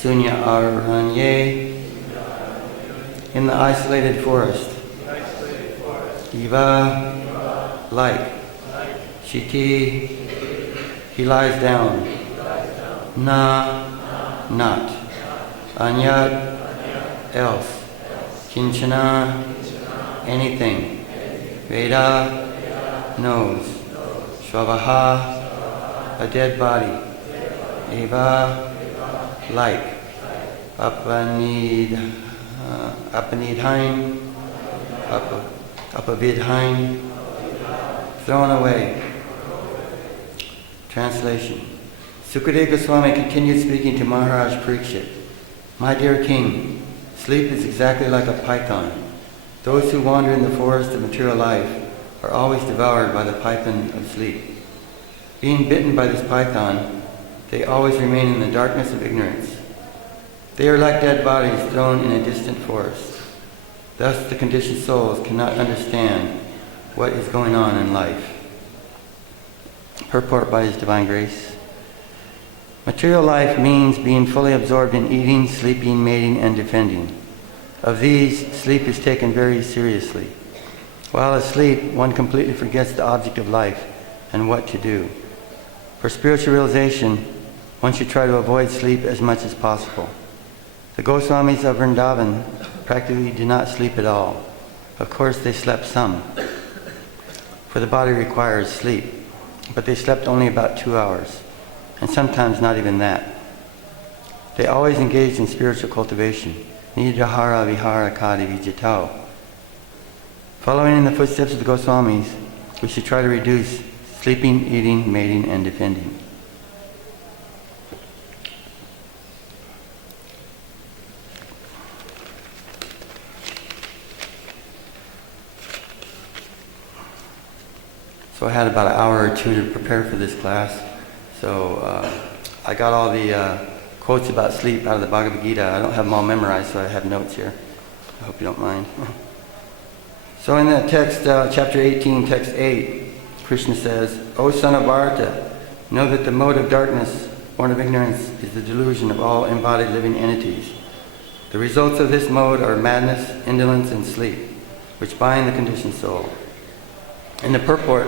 Sunya Aranye, in the isolated forest. Iva, like. Shiti, he lies down. Na, not. Anyat, else. Kinchana, anything. Veda, knows. Shvavaha, a dead body. Eva, like. Apanidhain, apavidhain, thrown away. Translation. Sukadeva Goswami continued speaking to Maharaj Parikshit. My dear king, sleep is exactly like a python. Those who wander in the forest of material life are always devoured by the python of sleep. Being bitten by this python, they always remain in the darkness of ignorance. They are like dead bodies thrown in a distant forest. Thus the conditioned souls cannot understand what is going on in life. Purport by His Divine Grace. Material life means being fully absorbed in eating, sleeping, mating, and defending. Of these, sleep is taken very seriously. While asleep, one completely forgets the object of life and what to do. For spiritual realization, one should try to avoid sleep as much as possible. The Goswamis of Vrindavan practically did not sleep at all. Of course, they slept some, for the body requires sleep, but they slept only about 2 hours, and sometimes not even that. They always engaged in spiritual cultivation. Nidahara vihara kadi vijitao. Following in the footsteps of the Goswamis, we should try to reduce sleeping, eating, mating, and defending. So I had about an hour or two to prepare for this class. So I got all the quotes about sleep out of the Bhagavad Gita. I don't have them all memorized, so I have notes here. I hope you don't mind. So in that text, chapter 18, text 8, Krishna says, O son of Bharata, know that the mode of darkness, born of ignorance, is the delusion of all embodied living entities. The results of this mode are madness, indolence, and sleep, which bind the conditioned soul. In the purport,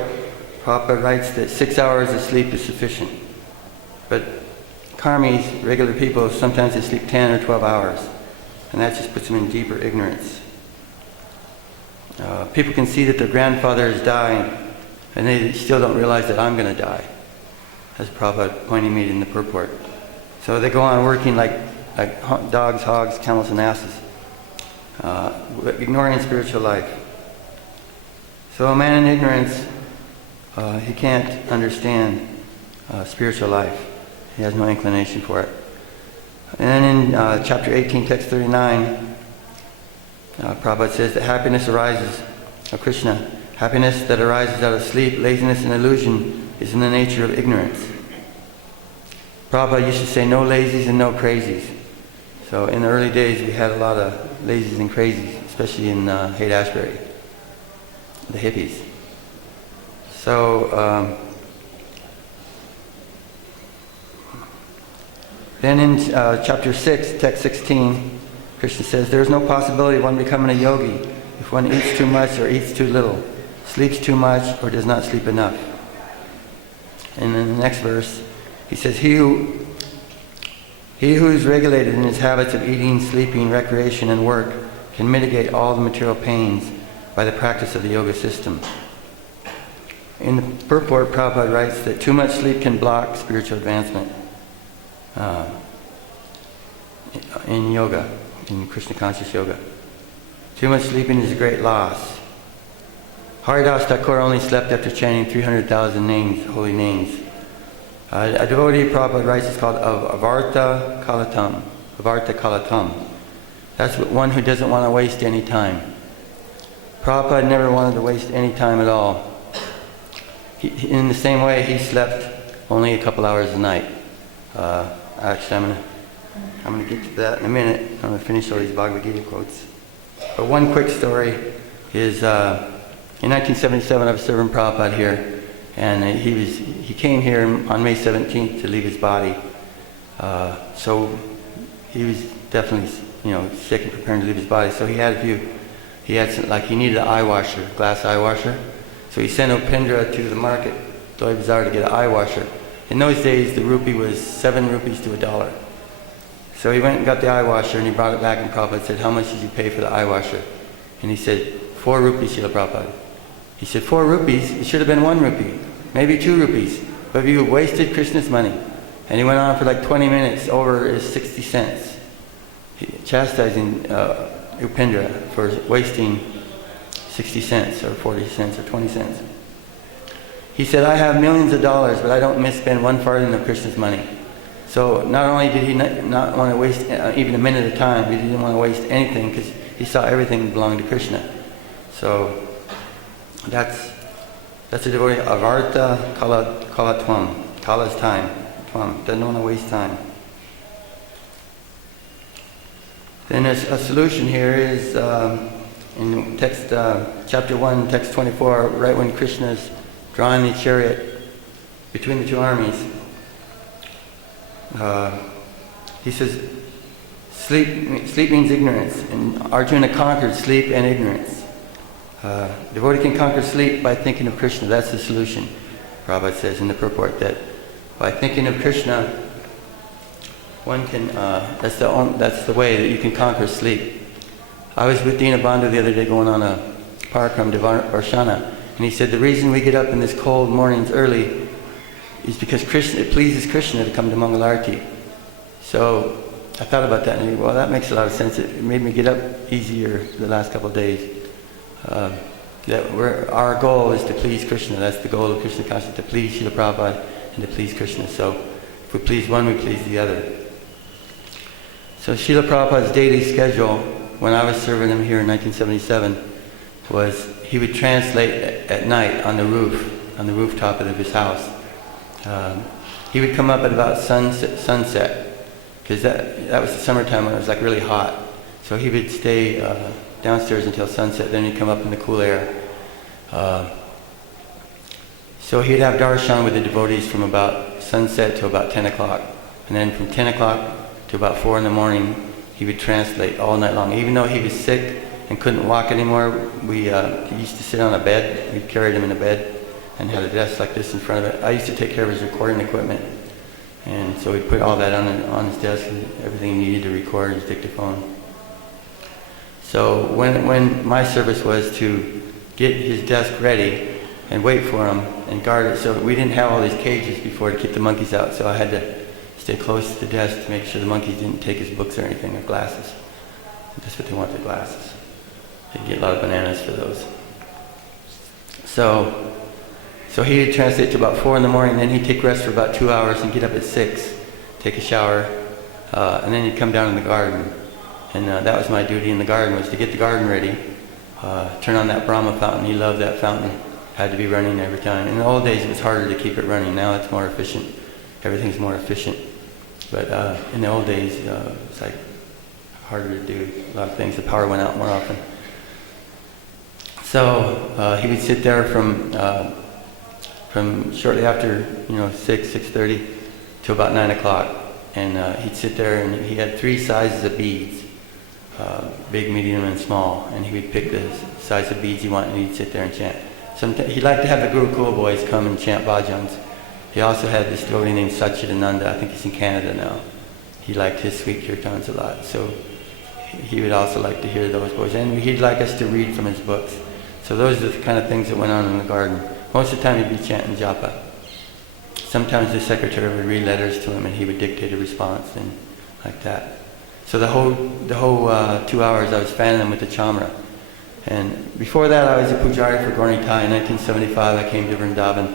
Prabhupada writes that 6 hours of sleep is sufficient. But karmis, regular people, sometimes they sleep 10 or 12 hours, and that just puts them in deeper ignorance. People can see that their grandfather is dying, and they still don't realize that I'm going to die, as Prabhupada pointed me in the purport. So they go on working like dogs, hogs, camels, and asses, ignoring spiritual life. So a man in ignorance, he can't understand spiritual life. He has no inclination for it. And then in chapter 18, text 39, Prabhupada says that happiness arises, Krishna, happiness that arises out of sleep, laziness, and illusion is in the nature of ignorance. Prabhupada used to say no lazies and no crazies. So in the early days we had a lot of lazies and crazies, especially in Haight-Ashbury, the hippies. So then in chapter 6, text 16, Krishna says, there is no possibility of one becoming a yogi if one eats too much or eats too little, sleeps too much or does not sleep enough. And in the next verse, he says, He who is regulated in his habits of eating, sleeping, recreation, and work can mitigate all the material pains by the practice of the yoga system. In the purport, Prabhupada writes that too much sleep can block spiritual advancement in yoga, in Krishna conscious yoga. Too much sleeping is a great loss. Haridas Thakur only slept after chanting 300,000 names, holy names. A devotee, Prabhupada writes, is called Avarta Kalatam. Avarta Kalatam. That's one who doesn't want to waste any time. Prabhupada never wanted to waste any time at all. In the same way, he slept only a couple hours a night. Actually, I'm going to get to that in a minute. I'm going to finish all these Bhagavad Gita quotes. But one quick story is, in 1977, I was serving Prabhupada here, and he came here on May 17th to leave his body. So he was definitely, sick and preparing to leave his body. So he had he needed an eye washer, glass eye washer. So he sent Upendra to the market, Doi Bazaar, to get an eye washer. In those days, the rupee was 7 rupees to $1. So he went and got the eye washer, and he brought it back, and Prabhupada said, "How much did you pay for the eye washer?" And he said, 4 rupees, Srila Prabhupada. He said, 4 rupees? It should have been 1 rupee, maybe 2 rupees. But you wasted Krishna's money. And he went on for like 20 minutes over his 60 cents, chastising Upendra for wasting 60 cents or 40 cents or 20 cents. He said, "I have millions of dollars, but I don't misspend 1 farthing of Krishna's money." So not only did he not want to waste even a minute of time, he didn't want to waste anything because he saw everything belonged to Krishna. So that's a devotee, avarta kala tvam. Kala's time. Tvam. Doesn't want to waste time. Then there's a solution here is in text chapter 1, text 24, right when Krishna's drawing the chariot between the 2 armies. He says, sleep means ignorance, and Arjuna conquered sleep and ignorance. Devotee can conquer sleep by thinking of Krishna. That's the solution. Prabhupada says in the purport that by thinking of Krishna, one can. That's the way that you can conquer sleep. I was with Dinabandhu the other day going on a parakram to Varshana, and he said the reason we get up in this cold mornings early is because it pleases Krishna to come to Mangalarti. So I thought about that, and well, that makes a lot of sense. It made me get up easier the last couple of days. Our goal is to please Krishna. That's the goal of Krishna consciousness, to please Srila Prabhupada and to please Krishna. So if we please one, we please the other. So Srila Prabhupada's daily schedule, when I was serving him here in 1977, was he would translate at night on the rooftop of his house. He would come up at about sunset, because that was the summertime when it was like really hot. So he would stay downstairs until sunset, then he'd come up in the cool air. So he'd have darshan with the devotees from about sunset to about 10 o'clock. And then from 10 o'clock to about 4 in the morning, he would translate all night long. Even though he was sick and couldn't walk anymore, he used to sit on a bed. We carried him in a bed and had a desk like this in front of it. I used to take care of his recording equipment. And so we'd put all that on his desk, and everything he needed to record, his dictaphone. So when my service was to get his desk ready and wait for him and guard it, so we didn't have all these cages before to keep the monkeys out, so I had to stay close to the desk to make sure the monkeys didn't take his books or anything, or glasses. That's what they want, their glasses. They'd get a lot of bananas for those. So he'd translate to about 4 in the morning, then he'd take rest for about 2 hours and get up at 6, take a shower, and then he'd come down in the garden. And that was my duty in the garden, was to get the garden ready, turn on that Brahma fountain. He loved that fountain. Had to be running every time. In the old days, it was harder to keep it running. Now it's more efficient. Everything's more efficient. But in the old days, it's like harder to do a lot of things. The power went out more often. So he would sit there from shortly after 6:30 to about 9 o'clock, and he'd sit there, and he had 3 sizes of beads, big, medium, and small, and he would pick the size of beads he wanted, and he'd sit there and chant. He liked to have the Gurukul boys come and chant bhajans. He also had this devotee named Satchidananda. I think he's in Canada now. He liked his sweet kirtans a lot, so he would also like to hear those boys, and he'd like us to read from his books. So those are the kind of things that went on in the garden. Most of the time he'd be chanting japa. Sometimes the secretary would read letters to him, and he would dictate a response, and like that. So the whole 2 hours I was fanning him with the chamra. And before that, I was a pujari for Gouridas. In 1975, I came to Vrindavan,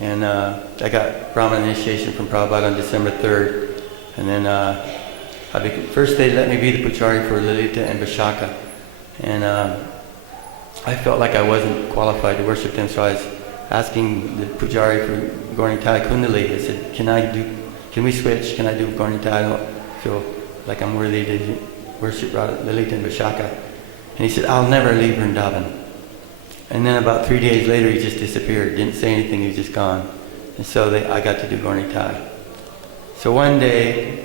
and I got Brahman initiation from Prabhupada on December 3rd. And then first they let me be the pujari for Lalita and Vishaka. And I felt like I wasn't qualified to worship them, so I was asking the pujari for Gouridas Kundali. I said, can we switch? Can I do Gouridas? I don't feel like I'm worthy to worship Lalita and Vishaka. And he said, I'll never leave Vrindavan. And then about 3 days later, he just disappeared. Didn't say anything, he was just gone. And so I got to do Gouridas. So one day,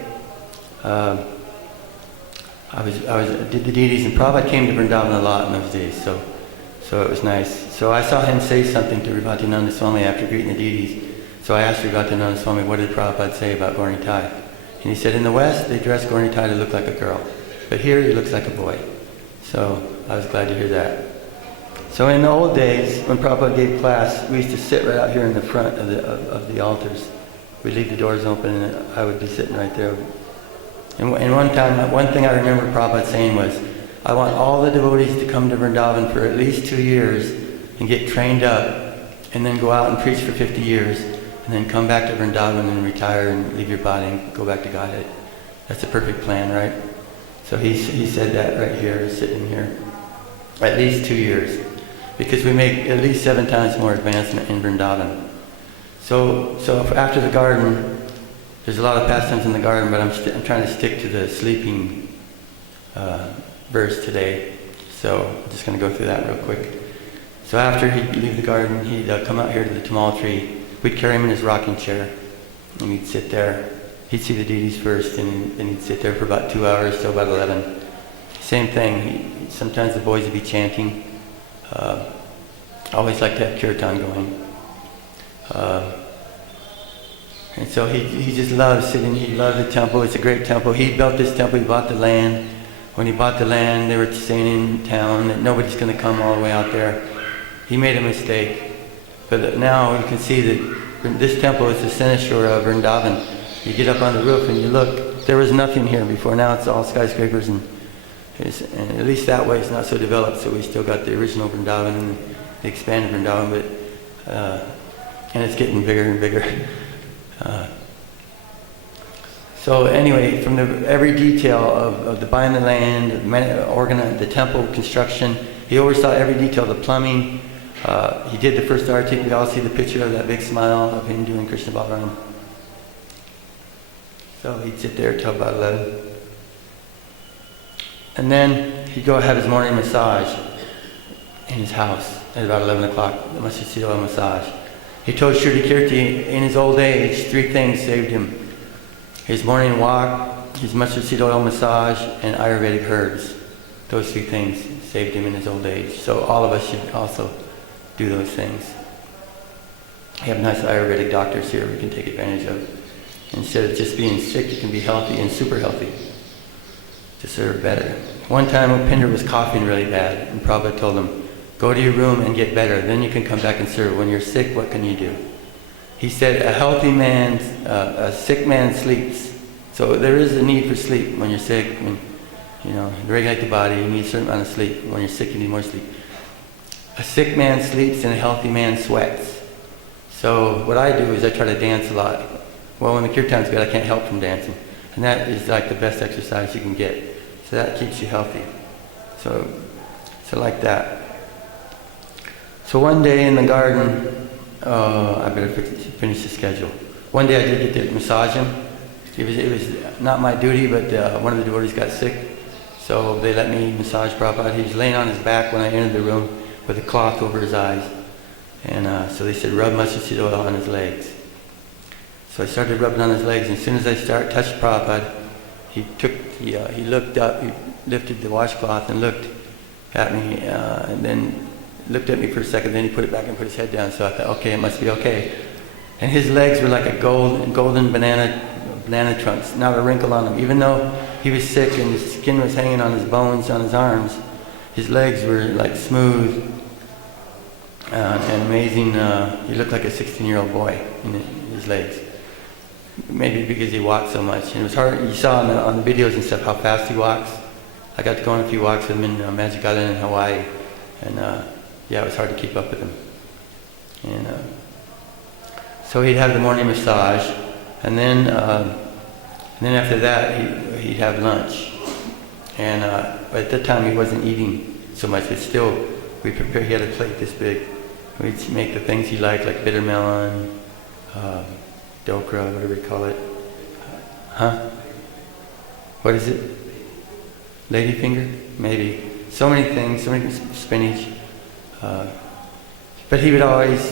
did the deities, and Prabhupada came to Vrindavan a lot in those days, so it was nice. So I saw him say something to Bhaktinanda Swami after greeting the deities. So I asked Bhaktinanda Swami, what did Prabhupada say about Gauranitai? And he said, in the West, they dress Gauranitai to look like a girl. But here, he looks like a boy. So I was glad to hear that. So in the old days, when Prabhupada gave class, we used to sit right out here in the front of the altars. We'd leave the doors open, and I would be sitting right there. And one time, one thing I remember Prabhupada saying was, I want all the devotees to come to Vrindavan for at least 2 years and get trained up, and then go out and preach for 50 years, and then come back to Vrindavan and retire and leave your body and go back to Godhead. That's a perfect plan, right? So he said that right here, sitting here. At least 2 years. Because we make at least 7 times more advancement in Vrindavan. So after the garden, there's a lot of pastimes in the garden, but I'm trying to stick to the sleeping verse today. So I'm just going to go through that real quick. So after he'd leave the garden, he'd come out here to the tamal tree. We'd carry him in his rocking chair, and he'd sit there. He'd see the deities first, and then he'd sit there for about 2 hours till about 11. Same thing. Sometimes the boys would be chanting. I always like to have kirtan going. And so he just loved sitting. He loved the temple. It's a great temple. He built this temple. He bought the land. When he bought the land, they were saying in town that nobody's going to come all the way out there. He made a mistake. But now you can see that this temple is the Sinashwara of Vrindavan. You get up on the roof and you look. There was nothing here before. Now it's all skyscrapers, and at least that way it's not so developed. So we still got the original Vrindavan and the expanded Vrindavan, but and it's getting bigger and bigger. So anyway, from every detail of the buying the land, the temple construction, he oversaw every detail, the plumbing. He did the first artik. We all see the picture of that big smile of him doing Krishna Balaram. So he'd sit there till about 11. And then he'd go have his morning massage in his house at about 11 o'clock, the Masjid massage. He told Shruti Kirti in his old age, 3 things saved him. His morning walk, his mustard seed oil massage, and Ayurvedic herbs. Those 3 things saved him in his old age. So all of us should also do those things. We have nice Ayurvedic doctors here we can take advantage of. Instead of just being sick, you can be healthy and super healthy to serve better. One time Upinder was coughing really bad, and Prabhupada told him, go to your room and get better, then you can come back and serve. When you're sick, what can you do? He said, a sick man sleeps. So there is a need for sleep when you're sick. When, to regulate the body, you need a certain amount of sleep. When you're sick, you need more sleep. A sick man sleeps and a healthy man sweats. So what I do is I try to dance a lot. Well, when the kirtan's good, I can't help from dancing. And that is like the best exercise you can get. So that keeps you healthy. So like that. So one day in the garden, I better finish the schedule. One day I did get to massage him. It was not my duty, but one of the devotees got sick. So they let me massage Prabhupada. He was laying on his back when I entered the room with a cloth over his eyes. And so they said, rub mustard seed oil on his legs. So I started rubbing on his legs, and as soon as I touched Prabhupada, he looked up, he lifted the washcloth and looked at me, and then looked at me for a second, then he put it back and put his head down. So I thought, okay, it must be okay. And his legs were like a golden banana trunks, not a wrinkle on them. Even though he was sick and his skin was hanging on his bones, on his arms, his legs were like smooth and amazing. He looked like a 16-year-old boy in his legs. Maybe because he walked so much. And it was hard. You saw on the videos and stuff how fast he walks. I got to go on a few walks with him in Magic Island in Hawaii. And it was hard to keep up with him. And so he'd have the morning massage. And then after that, he'd have lunch. And but at that time, he wasn't eating so much. But still, he had a plate this big. We'd make the things he liked, like bitter melon, dokra, whatever you call it. What is it? Ladyfinger? Maybe. So many things, so many spinach. But he would always,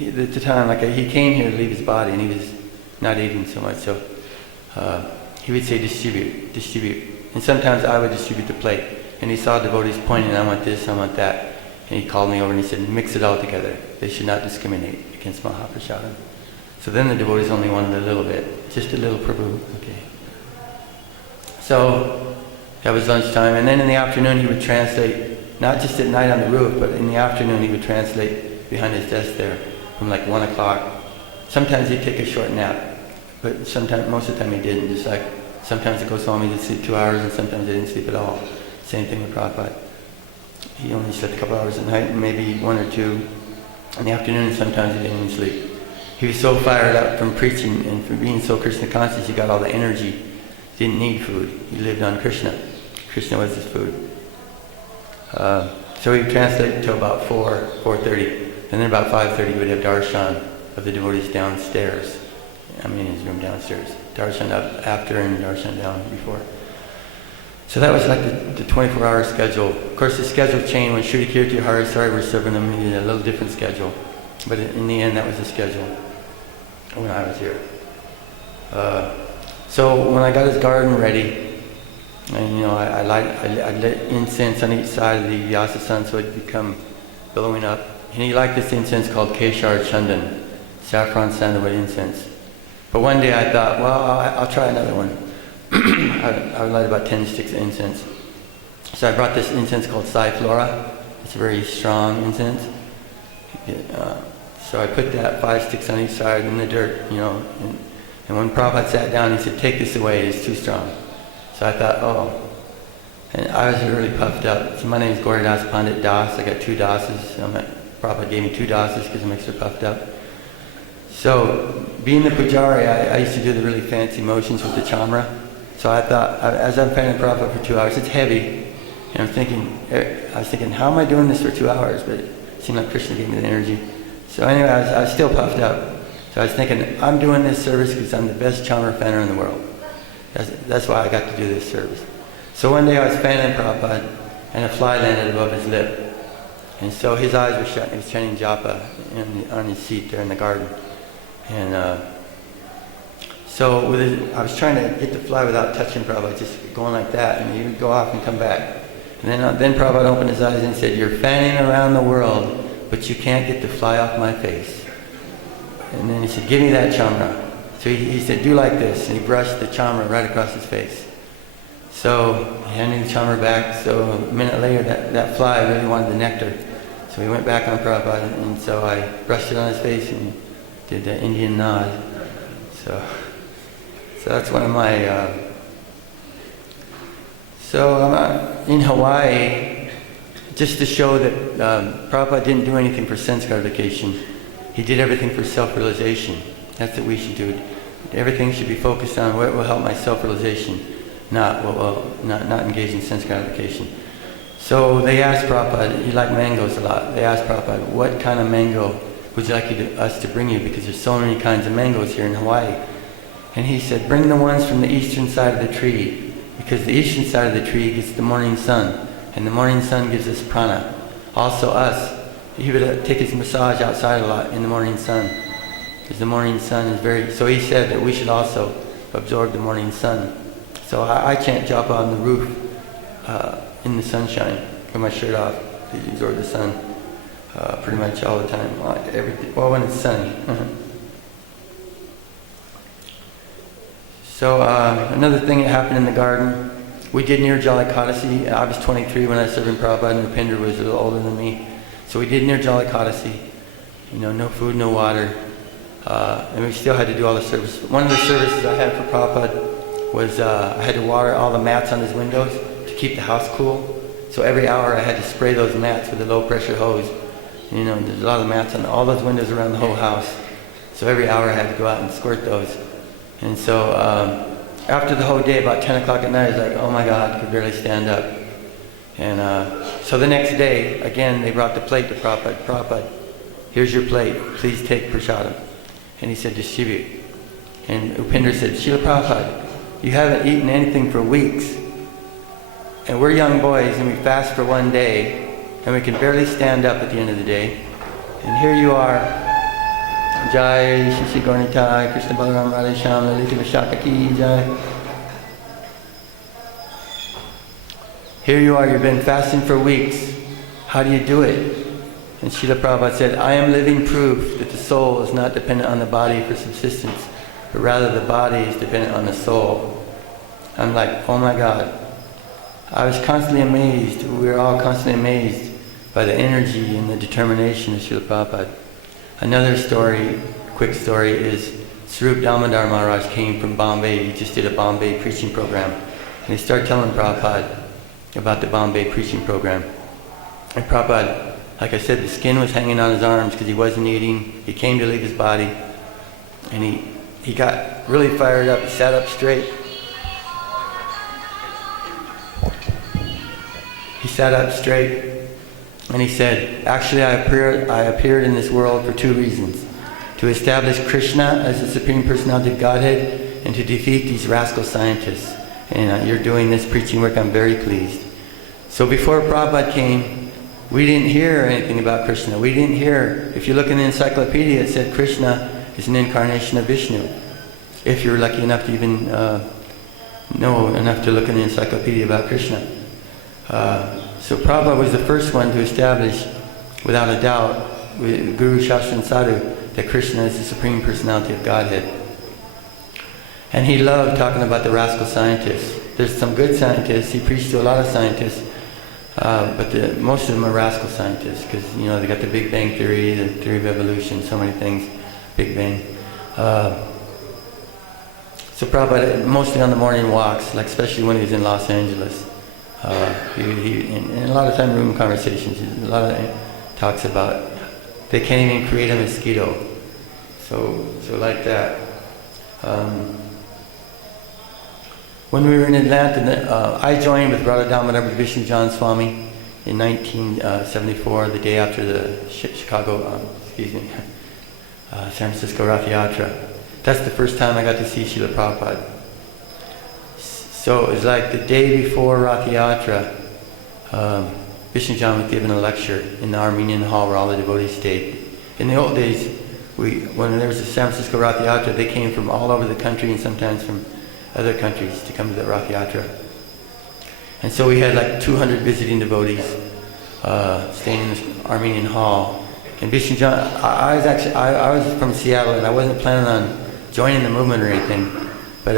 at the time, he came here to leave his body, and he was not eating so much. So he would say, distribute. And sometimes I would distribute the plate. And he saw devotees pointing, I want this, I want that. And he called me over and he said, mix it all together. They should not discriminate against Mahaprasada. So then the devotees only wanted a little bit, just a little Prabhu. Okay. So that was lunchtime. And then in the afternoon he would translate, not just at night on the roof, but in the afternoon he would translate behind his desk there from like 1 o'clock. Sometimes he'd take a short nap, but sometimes, most of the time he didn't. Just like sometimes the Goswami would sleep 2 hours and sometimes they didn't sleep at all. Same thing with Prabhupada. He only slept a couple hours at night and maybe 1 or 2 in the afternoon, and sometimes he didn't even sleep. He was so fired up from preaching and from being so Krishna conscious, he got all the energy. He didn't need food. He lived on Krishna. Krishna was his food. So he would translate until about 4:30. And then about 5:30 he would have darshan of the devotees downstairs. I mean his room downstairs. Darshan up after and darshan down before. So that was like the 24-hour schedule. Of course the schedule changed when Shruti Kirti Harisari were serving them. He had a little different schedule. But in the end that was the schedule when I was here. So when I got his garden ready, and I lit incense on each side of the Vyasasan so it'd become billowing up. And he liked this incense called Keshar Chandan, saffron sandalwood incense. But one day I thought, well, I'll try another one. I would light about 10 sticks of incense. So I brought this incense called Sai Flora. It's a very strong incense. So I put that 5 sticks on each side in the dirt, and when Prabhupada sat down, he said, take this away, it's too strong. So I thought, oh. And I was really puffed up. So my name is Gouridas, Pandit Das. I got 2 Dasas. Prabhupada gave me 2 Dasas because I'm extra puffed up. So being the Pujari, I used to do the really fancy motions with the chamra. So I thought, as I'm fanning Prabhupada for 2 hours, it's heavy. And I was thinking, how am I doing this for 2 hours? But it seemed like Krishna gave me the energy. So anyway, I was still puffed up. So I was thinking, I'm doing this service because I'm the best chamra fanner in the world. That's why I got to do this service. So one day I was fanning Prabhupada, and a fly landed above his lip. And so his eyes were shut, and he was chanting japa on his seat there in the garden. And so I was trying to get the fly without touching Prabhupada, just going like that, and he would go off and come back. And then Prabhupada opened his eyes and said, you're fanning around the world, but you can't get the fly off my face. And then he said, give me that chamra. So he said, do like this. And he brushed the chamra right across his face. So he handed the chamra back. So a minute later, that fly really wanted the nectar. So he went back on Prabhupada, and so I brushed it on his face and did the Indian nod. So that's one of my... So I'm in Hawaii, just to show that Prabhupada didn't do anything for sense gratification. He did everything for self-realization. That's what we should do. Everything should be focused on what will help my self-realization, not engage in sense gratification. So they asked Prabhupada, he liked mangoes a lot. They asked Prabhupada, what kind of mango would you like us to bring you? Because there's so many kinds of mangoes here in Hawaii. And he said, bring the ones from the eastern side of the tree, because the eastern side of the tree gets the morning sun, and the morning sun gives us prana. Also us. He would take his massage outside a lot in the morning sun, because the morning sun is very... So he said that we should also absorb the morning sun. So I chant japa on the roof in the sunshine, with my shirt off, to absorb the sun pretty much all the time. Well, when it's sunny. So another thing that happened in the garden, we did Nirjala Ekadasi. I was 23 when I was serving Prabhupada, and Rupinder was a little older than me. So we did Nirjala Ekadasi, no food, no water, and we still had to do all the services. One of the services I had for Prabhupada was I had to water all the mats on his windows to keep the house cool. So every hour I had to spray those mats with a low pressure hose. There's a lot of mats on all those windows around the whole house. So every hour I had to go out and squirt those. And so after the whole day, about 10 o'clock at night, I was like, oh my God, I could barely stand up. And so the next day, again, they brought the plate to Prabhupada. Prabhupada, here's your plate. Please take prasadam. And he said, distribute. And Upinder said, Srila Prabhupada, you haven't eaten anything for weeks. And we're young boys, and we fast for one day, and we can barely stand up at the end of the day. And here you are, Jai Shri Gaurnitai, Krishna Balaram Radhe Shyam, Lalita Vishaka Ki Jai. here you are, you've been fasting for weeks. How do you do it? And Srila Prabhupada said, I am living proof that the soul is not dependent on the body for subsistence, but rather the body is dependent on the soul. I'm like, oh my God. I was constantly amazed. We were all constantly amazed by the energy and the determination of Srila Prabhupada. Another story, quick story, is Swarup Damodar Maharaj came from Bombay. He just did a Bombay preaching program. And he started telling Prabhupada about the Bombay preaching program. And Prabhupada, like I said, the skin was hanging on his arms because he wasn't eating. He came to leave his body. And he got really fired up. He sat up straight. He sat up straight and he said, actually I appeared in this world for two reasons. To establish Krishna as the Supreme Personality of Godhead and to defeat these rascal scientists. And you're doing this preaching work, I'm very pleased. So before Prabhupada came, we didn't hear anything about Krishna. We didn't hear, if you look in the encyclopedia, it said Krishna is an incarnation of Vishnu. If you're lucky enough to even know enough to look in the encyclopedia about Krishna. So Prabhupada was the first one to establish, without a doubt, with Guru, Shastra and Sadhu, that Krishna is the Supreme Personality of Godhead. And he loved talking about the rascal scientists. There's some good scientists. He preached to a lot of scientists, but most of them are rascal scientists because, you know, they got the Big Bang Theory, the theory of evolution, so many things, Big Bang. So Prabhupada, mostly on the morning walks, like especially when he was in Los Angeles, and a lot of time room conversations, a lot of talks about they can't even create a mosquito. So like that. When we were in Atlanta, I joined with Radha Damodar with Vishnu John Swami in 1974, the day after the San Francisco Rath Yatra. That's the first time I got to see Srila Prabhupada. So it was like the day before Rath Yatra, Vishnu John was giving a lecture in the Armenian hall where all the devotees stayed. In the old days, when there was a San Francisco Rath Yatra, they came from all over the country and sometimes from other countries to come to the Rath Yatra. And so we had like 200 visiting devotees staying in this Armenian hall. And Vishnu John, I was from Seattle and I wasn't planning on joining the movement or anything, but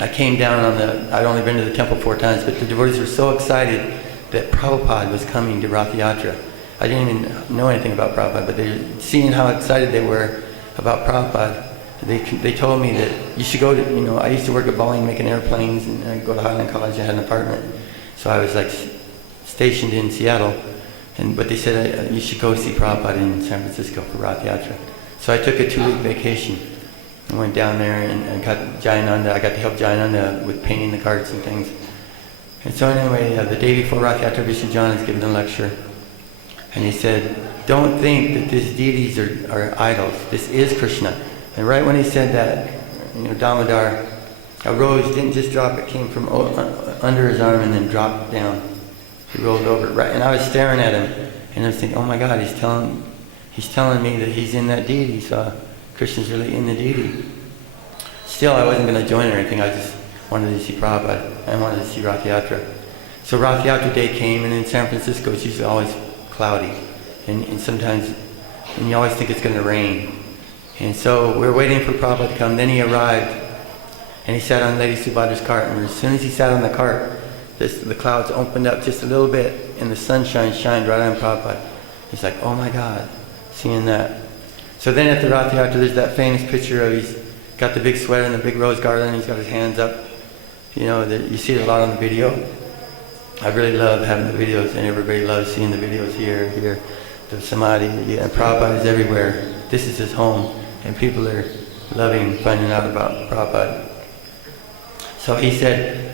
I came down I'd only been to the temple 4 times, but the devotees were so excited that Prabhupada was coming to Rath Yatra. I didn't even know anything about Prabhupada, but seeing how excited they were about Prabhupada, they told me that you should go to, I used to work at Boeing making airplanes and I'd go to Highland College, I had an apartment. So I was like stationed in Seattle, but they said you should go see Prabhupada in San Francisco for Rath Yatra. So I took a 2-week vacation and went down there and got Jayananda. I got to help Jayananda with painting the carts and things. And so anyway, the day before Rath Yatra, Vishnu John is giving a lecture. And he said, don't think that these deities are idols. This is Krishna. And right when he said that, Damodar, a rose didn't just drop, it came from under his arm and then dropped down. He rolled over it, right, and I was staring at him, and I was thinking, oh my God, he's telling me that he's in that deity, so Krishna's really in the deity. Still, I wasn't going to join or anything, I just wanted to see Prabhupada, I wanted to see Rath Yatra. So Rath Yatra day came, and in San Francisco it's usually always cloudy, and sometimes, and you always think it's going to rain. And so we were waiting for Prabhupada to come, then he arrived, and he sat on Lady Subhadra's cart, and as soon as he sat on the cart, the clouds opened up just a little bit, and the sunshine shined right on Prabhupada. He's like, oh my God, seeing that. So then at the Rath Yatra, there's that famous picture of he's got the big sweater and the big rose garland, he's got his hands up. You see it a lot on the video. I really love having the videos, and everybody loves seeing the videos here, the Samadhi, and Prabhupada is everywhere. This is his home, and people are loving finding out about Prabhupada. So he said,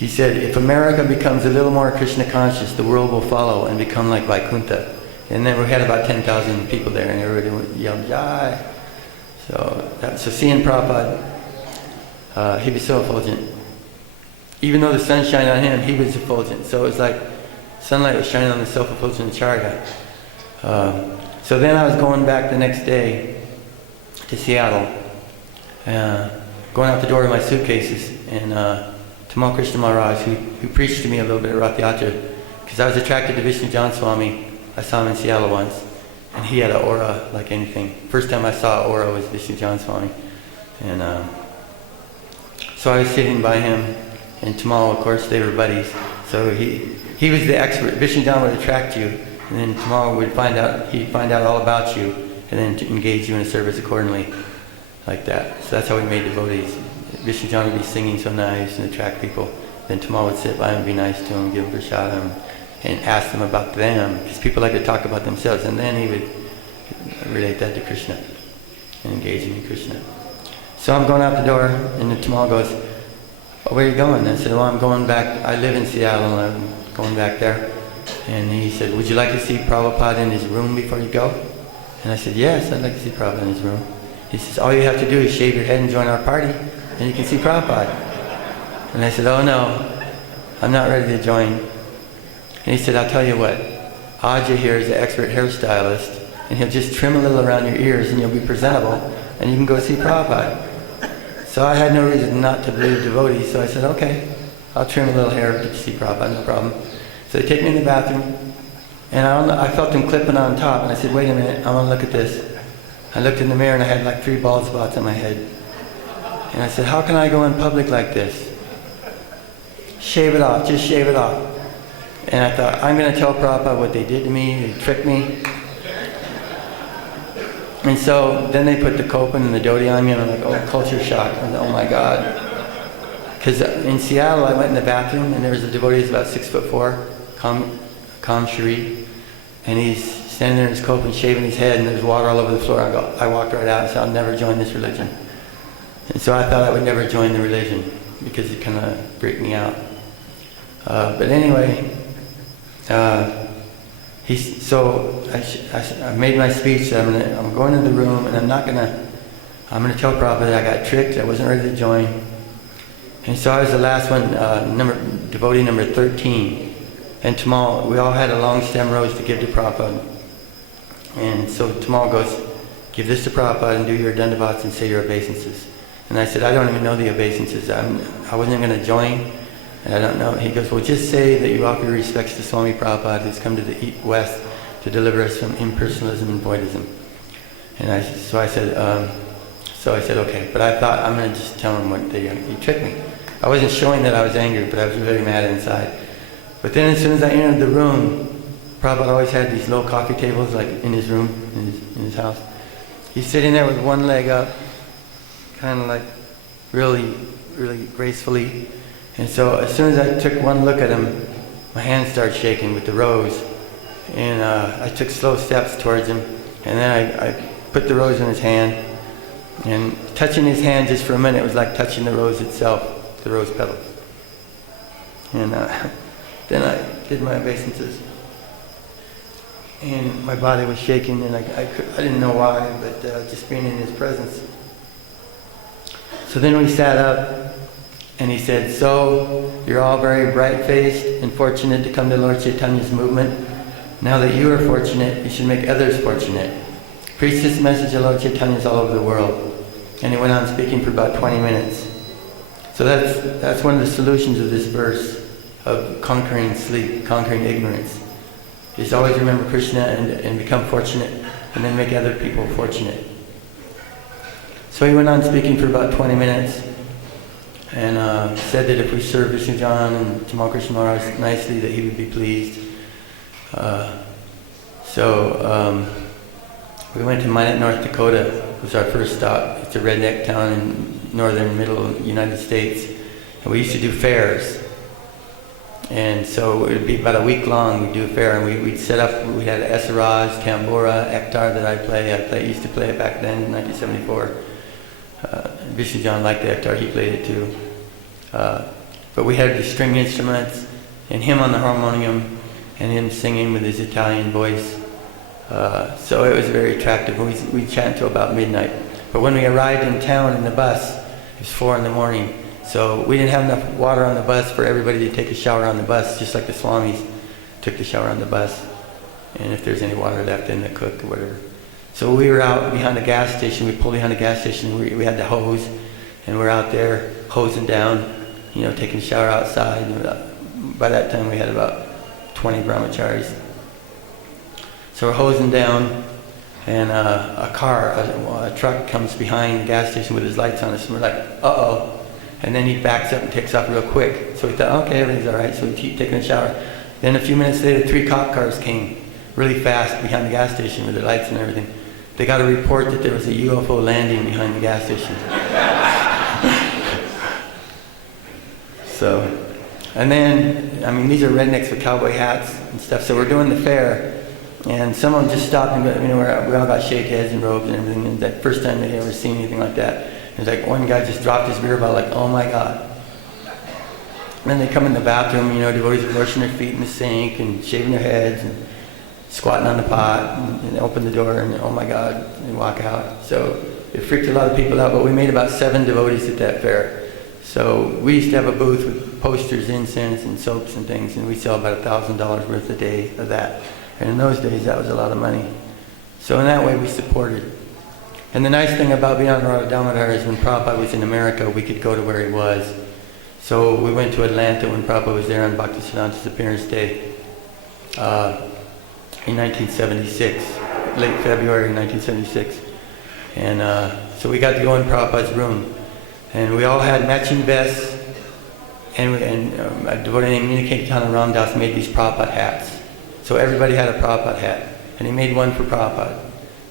if America becomes a little more Krishna conscious, the world will follow and become like Vaikuntha. And then we had about 10,000 people there, and everybody yelled, Jai. So seeing Prabhupada, he was so effulgent. Even though the sun shined on him, he was effulgent. So it was like sunlight was shining on the self-effulgent Acharya. So then I was going back the next day to Seattle, going out the door with my suitcases, and Tamal Krishna Maharaj, who preached to me a little bit at Rath Yatra, because I was attracted to Vishnu John Swami. I saw him in Seattle once, and he had an aura like anything. First time I saw an aura was Vishnu John Swami. And so I was sitting by him, and Tamal, of course, they were buddies. So he was the expert. Vishnu John would attract you, and then Tamal would he'd find out all about you, and then to engage you in a service accordingly, like that. So that's how we made devotees. Vishnu John would be singing so nice and attract people. Then Tamal would sit by him and be nice to him, give him prasadam, and ask them about them, because people like to talk about themselves, and then he would relate that to Krishna and engage in Krishna. So I'm going out the door, and then Tamal goes, "Oh, where are you going?" I said, "Well, I'm going back. I live in Seattle, and I'm going back there." And he said, "Would you like to see Prabhupada in his room before you go?" And I said, "Yes, I'd like to see Prabhupada in his room." He says, "All you have to do is shave your head and join our party, and you can see Prabhupada." And I said, "Oh no, I'm not ready to join." And he said, "I'll tell you what, Aja here is an expert hairstylist, and he'll just trim a little around your ears and you'll be presentable, and you can go see Prabhupada." So I had no reason not to believe devotees, so I said, "Okay, I'll trim a little hair to see Prabhupada, no problem." So they take me in the bathroom, and I felt them clipping on top, and I said, "Wait a minute, I want to look at this." I looked in the mirror and I had like 3 bald spots on my head. And I said, "How can I go in public like this? Shave it off, just shave it off." And I thought, I'm going to tell Prabhupada what they did to me, they tricked me. And so then they put the kopin and the dhoti on me, and I'm like, oh, culture shock. I'm like, oh my God. Because in Seattle, I went in the bathroom, and there was a devotee who's about 6'4", Kam Shri, and he's standing there in his kopin, shaving his head, and there's water all over the floor. I walked right out and said, "I'll never join this religion." And so I thought I would never join the religion, because it kind of freaked me out. But anyway, I made my speech that I'm going to the room, and I'm going to tell Prabhupada that I got tricked, I wasn't ready to join. And so I was the last one, devotee number 13. And Tamal, we all had a long stem rose to give to Prabhupada. And so Tamal goes, "Give this to Prabhupada and do your dandavats and say your obeisances." And I said, "I don't even know the obeisances. I wasn't going to join. And I don't know." He goes, "Well, just say that you offer your respects to Swami Prabhupada, who's come to the West to deliver us from impersonalism and voidism." And I said, "Okay." But I thought, I'm going to just tell him what he tricked me. I wasn't showing that I was angry, but I was really mad inside. But then as soon as I entered the room, Prabhupada always had these low coffee tables, like in his room, in his house. He's sitting there with one leg up, kind of like really, really gracefully. And so as soon as I took one look at him, my hand started shaking with the rose. And I took slow steps towards him. And then I put the rose in his hand. And touching his hand just for a minute was like touching the rose itself, the rose petals. And then I did my obeisances. And my body was shaking, and I didn't know why, but just being in his presence. So then we sat up, and he said, "So, you're all very bright-faced and fortunate to come to Lord Chaitanya's movement. Now that you are fortunate, you should make others fortunate. Preach this message of Lord Chaitanya's all over the world." And he went on speaking for about 20 minutes. So that's one of the solutions of this verse, of conquering sleep, conquering ignorance. Is always remember Krishna and become fortunate, and then make other people fortunate. So he went on speaking for about 20 minutes, and said that if we serve Vishnu John and Tamal Krishna Maharaj nicely, that he would be pleased. So we went to Minot, North Dakota. It was our first stop. It's a redneck town in northern middle United States. And we used to do fairs. And so it would be about a week long. We'd do a fair, and we'd set up. We had Esaraj, Tambura, Ektar that I used to play it back then in 1974. Vishnu John liked the Ektar. He played it too. But we had the string instruments, and him on the harmonium, and him singing with his Italian voice. So it was very attractive. We'd chant until about midnight. But when we arrived in town in the bus, it was 4 a.m. So we didn't have enough water on the bus for everybody to take a shower on the bus, just like the Swamis took the shower on the bus. And if there's any water left in the cook or whatever. So we were out behind a gas station. We pulled behind a gas station. We had the hose, and we're out there hosing down. taking a shower outside. By that time we had about 20 brahmacharis. So we're hosing down, and a truck comes behind the gas station with his lights on us, and we're like, uh-oh. And then he backs up and takes off real quick. So we thought, okay, everything's all right. So we keep taking a shower. Then a few minutes later, 3 cop cars came really fast behind the gas station with their lights and everything. They got a report that there was a UFO landing behind the gas station. So, and then, these are rednecks with cowboy hats and stuff. So we're doing the fair, and someone just stopped and we all got shaved heads and robes and everything. And that first time they ever seen anything like that. It's like one guy just dropped his beer bottle, like, oh my God. And then they come in the bathroom, devotees are washing their feet in the sink and shaving their heads and squatting on the pot, and open the door, and oh my God, and walk out. So it freaked a lot of people out, but we made about 7 devotees at that fair. So we used to have a booth with posters, incense, and soaps and things, and we sell about $1,000 worth a day of that. And in those days, that was a lot of money. So in that way, we supported. And the nice thing about being on Radha Damodar is when Prabhupada was in America, we could go to where he was. So we went to Atlanta when Prabhupada was there on Bhaktisiddhanta's appearance day in 1976, late February 1976. And so we got to go in Prabhupada's room. And we all had matching vests, and a devotee named Niketana Ramdas made these Prabhupada hats. So everybody had a Prabhupada hat, and he made one for Prabhupada.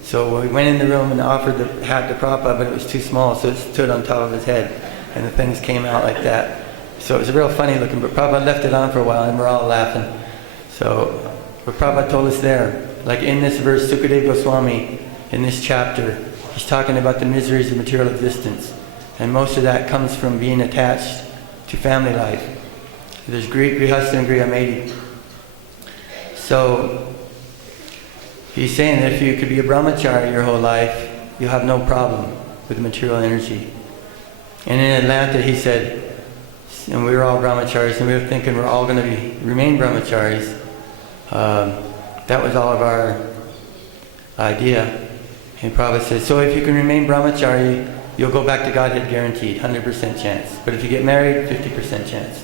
So we went in the room and offered the hat to Prabhupada, but it was too small, so it stood on top of his head, and the things came out like that. So it was real funny looking, but Prabhupada left it on for a while, and we're all laughing. So, but Prabhupada told us there, like in this verse, Sukadeva Goswami, in this chapter, he's talking about the miseries of material existence. And most of that comes from being attached to family life. There's Grihastha and Grihamedi. So, he's saying that if you could be a brahmachari your whole life, you'll have no problem with material energy. And in Atlanta, he said, and we were all brahmacharis, and we were thinking we're all going to remain brahmacharis. That was all of our idea. And Prabhupada said, so if you can remain brahmachari, you'll go back to Godhead guaranteed, 100% chance. But if you get married, 50% chance.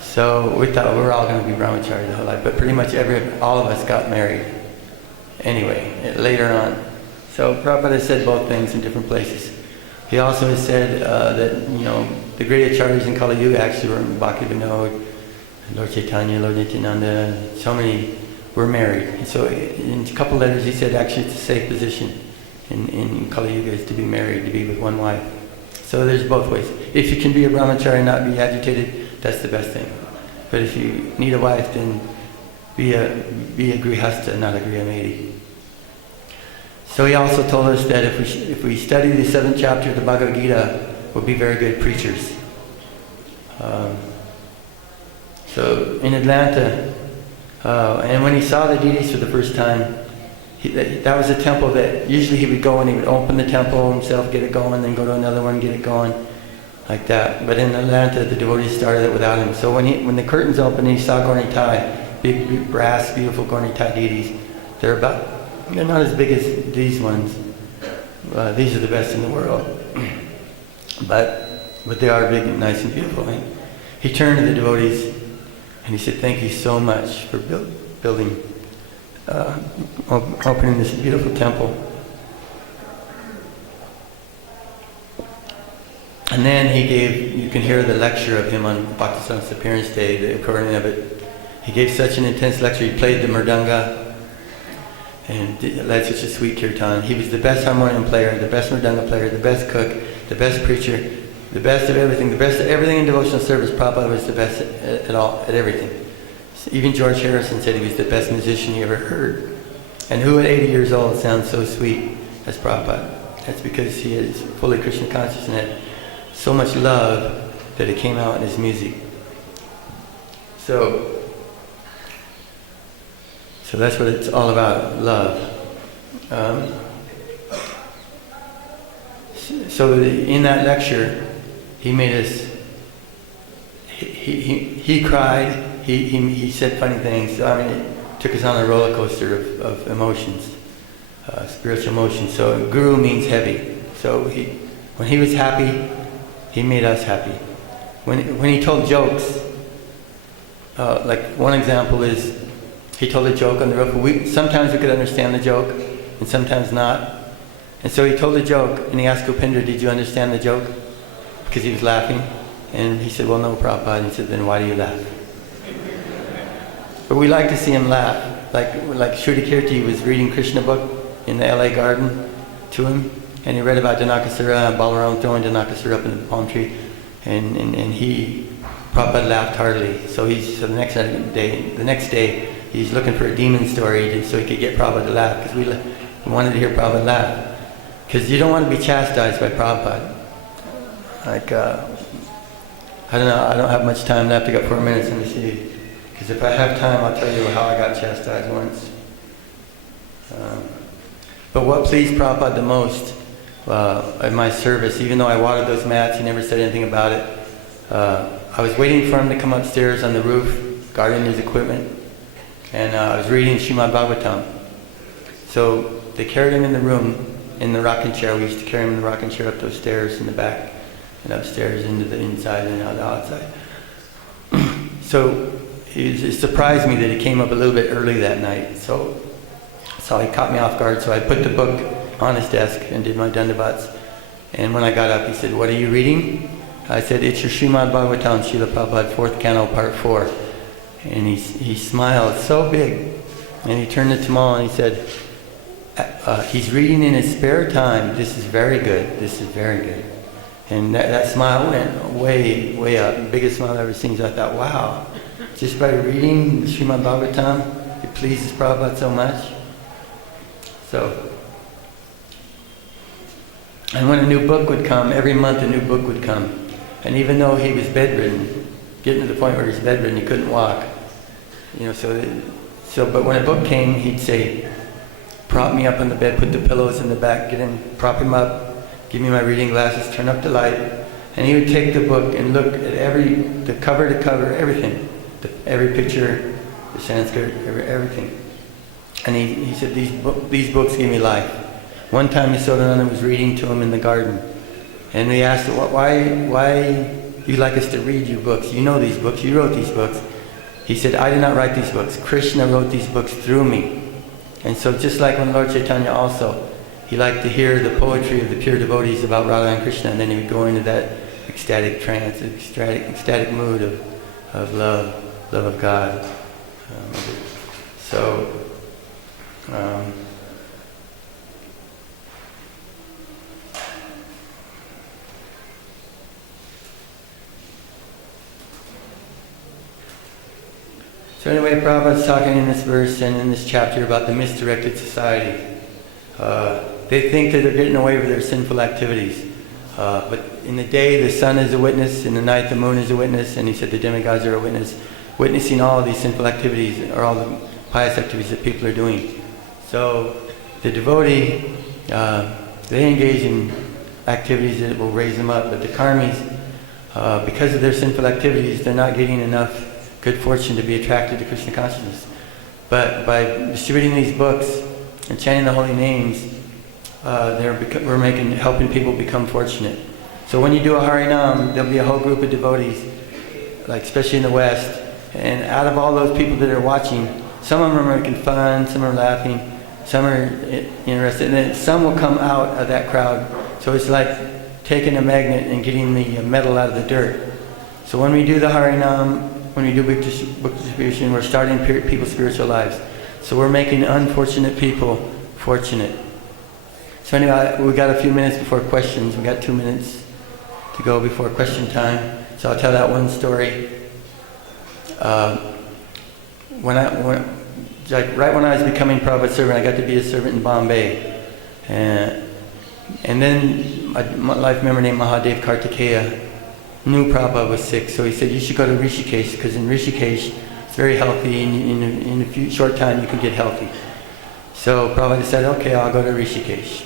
So we thought we were all going to be brahmachari the whole life, but pretty much all of us got married. Anyway, later on. So Prabhupada said both things in different places. He also has said that, the great acharyas in Kali Yuga actually were Bhakti Vinod, Lord Chaitanya, Lord Nityananda, so many were married. And so in a couple letters he said actually it's a safe position in Kali Yuga is to be married, to be with one wife. So there's both ways. If you can be a brahmachari and not be agitated, that's the best thing. But if you need a wife, then be a grihastha, not a grihamedi. So he also told us that if we study the 7th chapter of the Bhagavad Gita, we'll be very good preachers. So in Atlanta, and when he saw the deities for the first time, that was a temple that usually he would go and he would open the temple himself, get it going, then go to another one, get it going, like that. But in Atlanta, the devotees started it without him. So when the curtains opened, he saw Gaurnitai, big brass, beautiful Gaurnitai deities. They're not as big as these ones. These are the best in the world. But they are big and nice and beautiful. And he turned to the devotees and he said, thank you so much for opening this beautiful temple. And then you can hear the lecture of him on Bhaktisiddhanta's appearance day, the recording of it. He gave such an intense lecture. He played the mridanga and led such a sweet kirtan. He was the best harmonium player, the best mridanga player, the best cook, the best preacher, the best of everything, the best of everything in devotional service. Prabhupada was the best at everything. Even George Harrison said he was the best musician he ever heard. And who at 80 years old sounds so sweet as Prabhupada? That's because he is fully Krishna conscious and had so much love that it came out in his music. So that's what it's all about, love. So in that lecture, he made us. He cried. He said funny things. So, it took us on a roller coaster of emotions, spiritual emotions. So guru means heavy. So when he was happy, he made us happy. when he told jokes, like one example is, he told a joke on the roof. Sometimes we could understand the joke, and sometimes not. And so he told a joke, and he asked Upendra, did you understand the joke? Because he was laughing. And he said, well, no, Prabhupada. And he said, then why do you laugh? But we like to see him laugh. Like Shruti Kirti was reading Krishna book in the LA garden to him, and he read about Danakasura, Balaram throwing Danakasura up in the palm tree, and Prabhupada laughed heartily. So the next day, he's looking for a demon story so he could get Prabhupada to laugh, because we wanted to hear Prabhupada laugh. Because you don't want to be chastised by Prabhupada. Like, I don't know, I don't have much time left. I got 4 minutes, let me see. Because if I have time, I'll tell you how I got chastised once. But what pleased Prabhupada the most in my service, even though I watered those mats, he never said anything about it. I was waiting for him to come upstairs on the roof, guarding his equipment, and I was reading Srimad Bhagavatam. So they carried him in the room, in the rocking chair. We used to carry him in the rocking chair up those stairs in the back, and upstairs into the inside and out the outside. So it surprised me that he came up a little bit early that night. So he caught me off guard. So I put the book on his desk and did my dandavats. And when I got up, he said, what are you reading? I said, it's your Srimad Bhagavatam, Srila Prabhupada, 4th Canto, Part 4. And he smiled so big. And he turned to Tamal and he said, he's reading in his spare time. This is very good. This is very good. And that smile went way, way up. The biggest smile I've ever seen. So I thought, wow, just by reading the Srimad Bhagavatam, it pleases Prabhupada so much. So, and when a new book would come, every month a new book would come. And even though he was bedridden, getting to the point where he's bedridden, he couldn't walk. But when a book came, he'd say, prop me up on the bed, put the pillows in the back, prop him up, give me my reading glasses, turn up the light, and he would take the book and look at the cover to cover, everything, every picture, the Sanskrit, everything. And he said, these books give me life. One time Yasodhananda was reading to him in the garden, and we asked him, why you like us to read you books? You know these books, you wrote these books. He said, I did not write these books. Krishna wrote these books through me. And so just like when Lord Chaitanya also, he liked to hear the poetry of the pure devotees about Radha and Krishna, and then he would go into that ecstatic trance, ecstatic mood of love of God. So anyway, Prabhupada's talking in this verse and in this chapter about the misdirected society. They think that they're getting away with their sinful activities. But in the day, the sun is a witness. In the night, the moon is a witness. And he said the demigods are a witness. Witnessing all of these sinful activities, or all the pious activities that people are doing. So the devotee, they engage in activities that will raise them up. But the karmis, because of their sinful activities, they're not getting enough good fortune to be attracted to Krishna consciousness. But by distributing these books and chanting the holy names, we're helping people become fortunate. So when you do a Harinam, there'll be a whole group of devotees, like especially in the West, and out of all those people that are watching, some of them are making fun, some are laughing, some are interested, and then some will come out of that crowd. So it's like taking a magnet and getting the metal out of the dirt. So when we do the Harinam, when we do book distribution, we're starting people's spiritual lives. So we're making unfortunate people fortunate. So anyway, we got a few minutes before questions. We got 2 minutes to go before question time. So I'll tell that one story. Right when I was becoming Prabhupada's servant, I got to be a servant in Bombay. And then my life member named Mahadev Kartikeya knew Prabhupada was sick, so he said, you should go to Rishikesh, because in Rishikesh it's very healthy, and in a short time you can get healthy. So Prabhupada said, okay, I'll go to Rishikesh.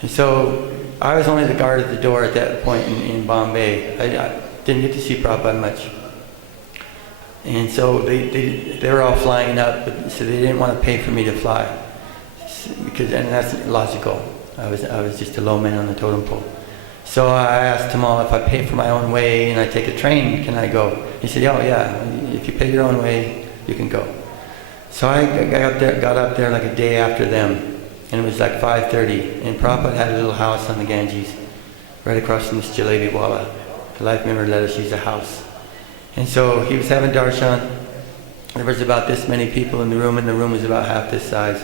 And so I was only the guard at the door at that point in Bombay. I didn't get to see Prabhupada much. And so they were all flying up, but so they didn't want to pay for me to fly, and that's logical. I was just a low man on the totem pole. So I asked Tamal, if I pay for my own way and I take a train, can I go? He said, oh yeah, if you pay your own way, you can go. So I got up there like a day after them, and it was like 5:30, and Prabhupada had a little house on the Ganges, right across from this Jalebi Wala. The life member let us use a house. And so he was having darshan. There was about this many people in the room, and the room was about half this size.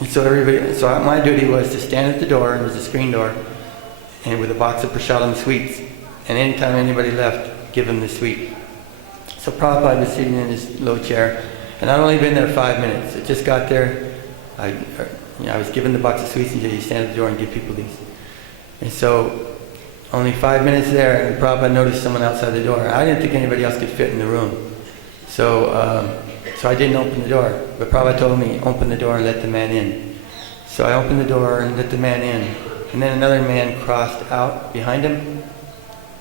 And so my duty was to stand at the door, and there was a screen door, and with a box of prasadam sweets. And anytime anybody left, give them the sweet. So Prabhupada was sitting in his low chair, and I'd only been there 5 minutes. I just got there. I was given the box of sweets, and you stand at the door and give people these. And so only 5 minutes there, and Prabhupada noticed someone outside the door. I didn't think anybody else could fit in the room. So I didn't open the door. But Prabhupada told me, open the door and let the man in. So I opened the door and let the man in. And then another man crossed out behind him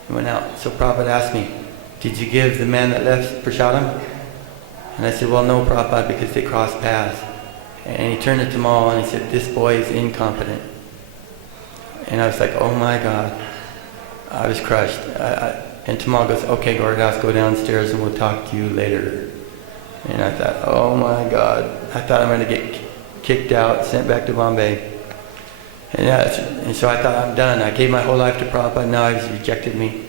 and went out. So Prabhupada asked me, did you give the man that left prasadam? And I said, well, no, Prabhupada, because they crossed paths. And he turned to Tamal and he said, this boy is incompetent. And I was like, oh my God. I was crushed. And Tamal goes, okay, Gouridas, go downstairs and we'll talk to you later. And I thought, oh my God. I thought I'm going to get kicked out, sent back to Bombay. And so I thought, I'm done. I gave my whole life to Prabhupada, now he's rejected me.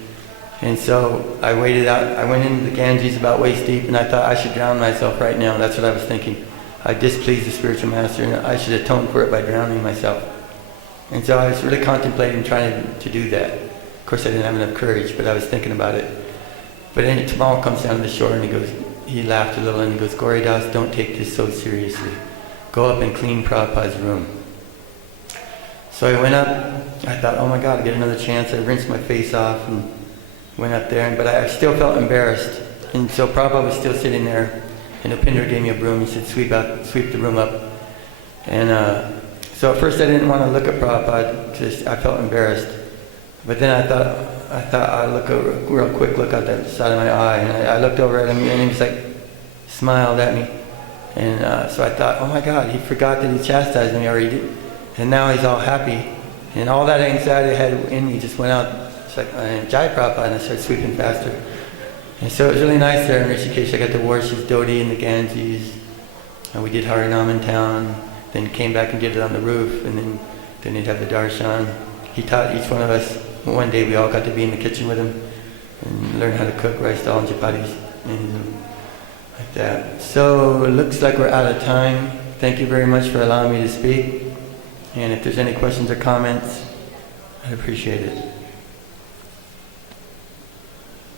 And so I waited out. I went into the Ganges about waist deep, and I thought I should drown myself right now. That's what I was thinking. I displeased the spiritual master, and I should atone for it by drowning myself. And so I was really contemplating trying to do that. Of course, I didn't have enough courage, but I was thinking about it. But then Tamal comes down to the shore, and he laughed a little, and he goes, Gouridas, don't take this so seriously. Go up and clean Prabhupada's room. So I went up. I thought, oh my God, I get another chance. I rinsed my face off and went up there, but I still felt embarrassed. And so Prabhupada was still sitting there, and Upinder gave me a broom. He said, sweep the room up. And so at first I didn't want to look at Prabhupada because I felt embarrassed. But then I thought I'd look a real quick look out the side of my eye, and I looked over at him, and he was like, smiled at me. And so I thought, oh my God, he forgot that he chastised me already. And now he's all happy. And all that anxiety I had in me just went out. It's like, Jai Prabhupada, and I started sweeping faster. And so it was really nice there in Rishikesh. I got to worship Dodi in the Ganges. And we did Harinam in town. Then came back and did it on the roof. And then he'd have the darshan. He taught each one of us. One day we all got to be in the kitchen with him and learn how to cook rice dal and chapatis and like that. So it looks like we're out of time. Thank you very much for allowing me to speak. And if there's any questions or comments, I'd appreciate it.